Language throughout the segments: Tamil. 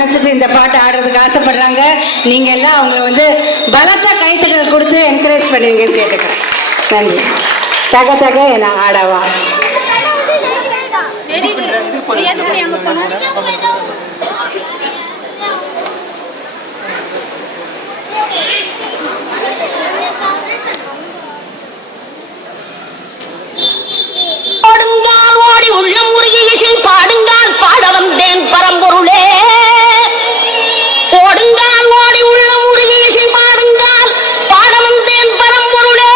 நினைச்சிட்டு இந்த பாட்டு ஆடுறதுக்கு ஆசைப்படுறாங்க. நீங்க எல்லாம் அவங்களை வந்து பலத்த கைத்தட்டல் கொடுத்து என்கரேஜ் பண்ணுவீங்கன்னு கேட்டுக்கிறேன். நன்றி. தக தக என ஆடவா. உள்ளம் உருகி இசை பாடுங்கால் பாட வந்தேன் பரம்பொருளே. ஓடுங்கால் ஓடி உள்ளம் உருகி இசை பாடுங்கால் பாட வந்தேன் பரம்பொருளே.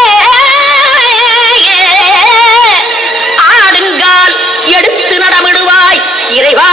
ஆடுங்கால் எடுத்து நடமிடுவாய் இறைவா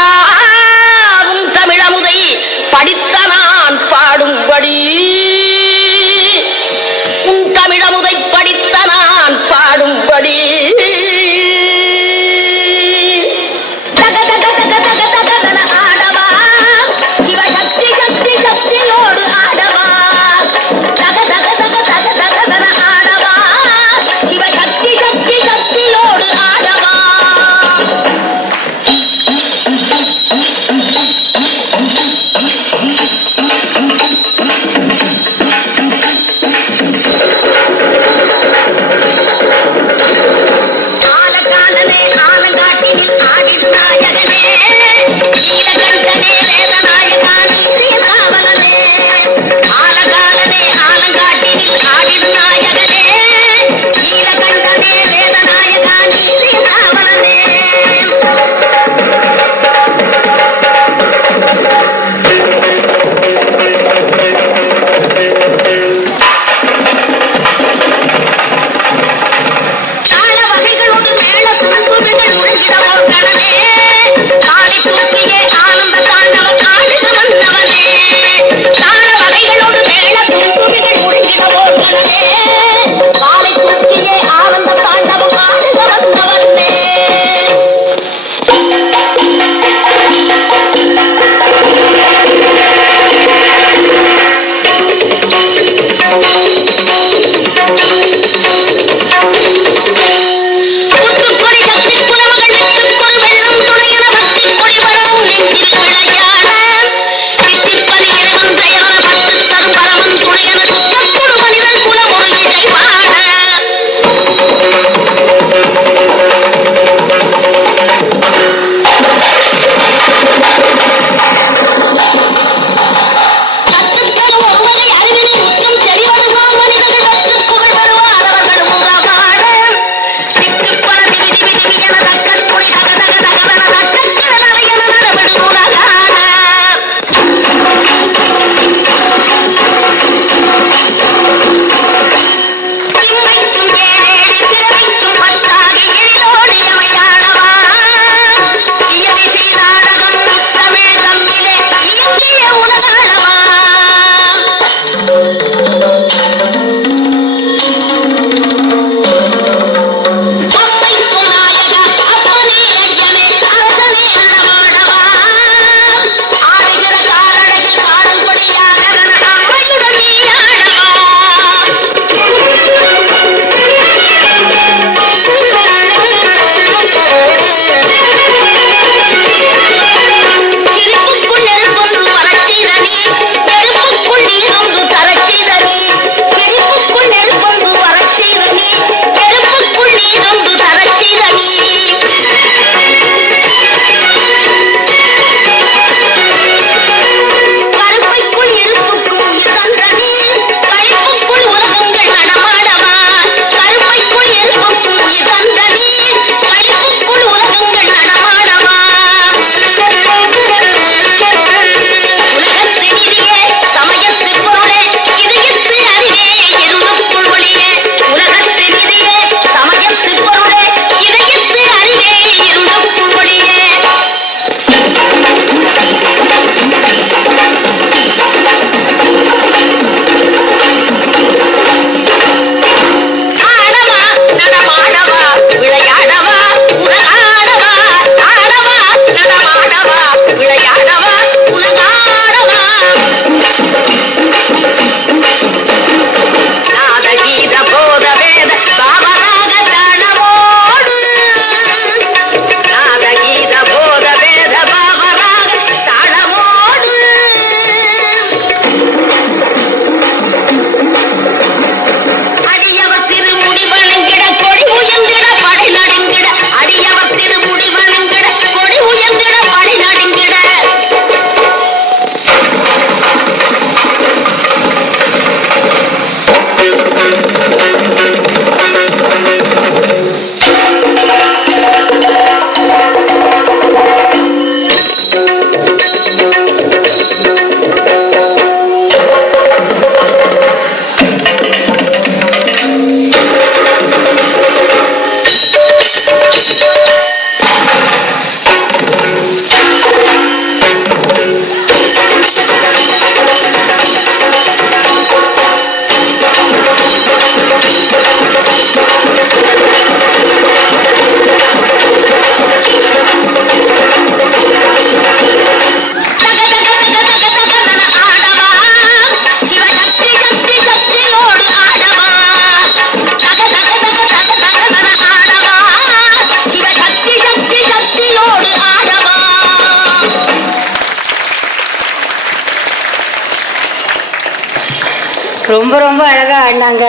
ரொம்ப ரொம்ப அழகா ஆடினாங்க.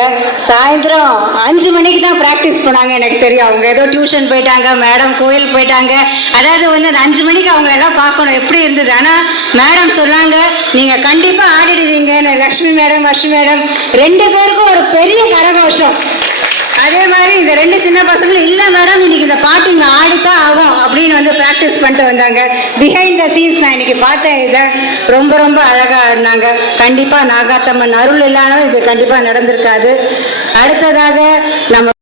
சாயந்தரம் 5 மணிக்கு தான் ப்ராக்டிஸ் பண்ணாங்க. எனக்கு தெரியும் அவங்க ஏதோ டியூஷன் போயிட்டாங்க, மேடம் கோயில் போயிட்டாங்க. அதாவது வந்து அந்த 5 மணிக்கு அவங்க எல்லாம் பார்க்கணும் எப்படி இருந்தது. ஆனா மேடம் சொன்னாங்க நீங்க கண்டிப்பா ஆடிடுவீங்க. லக்ஷ்மி மேடம் அஸ்மி மேடம் 2 பேருக்கும் ஒரு பெரிய கரகோஷம். அதே மாதிரி இந்த 2 சின்ன பசங்களும் இல்ல மேடம் இன்னைக்கு இந்த பாட்டு இங்க ஆடித்தான் ஆகும் அப்படின்னு வந்து பிராக்டிஸ் பண்ணிட்டு வந்தாங்க. பிஹைண்ட் த சீன்ஸ் நான் இன்னைக்கு பார்த்தேன். இதை ரொம்ப ரொம்ப அழகா ஆடினாங்க. கண்டிப்பா நாகாத்தம்மன் அருள் இல்லாமல் இது கண்டிப்பா நடந்திருக்காது. அடுத்ததாக நம்ம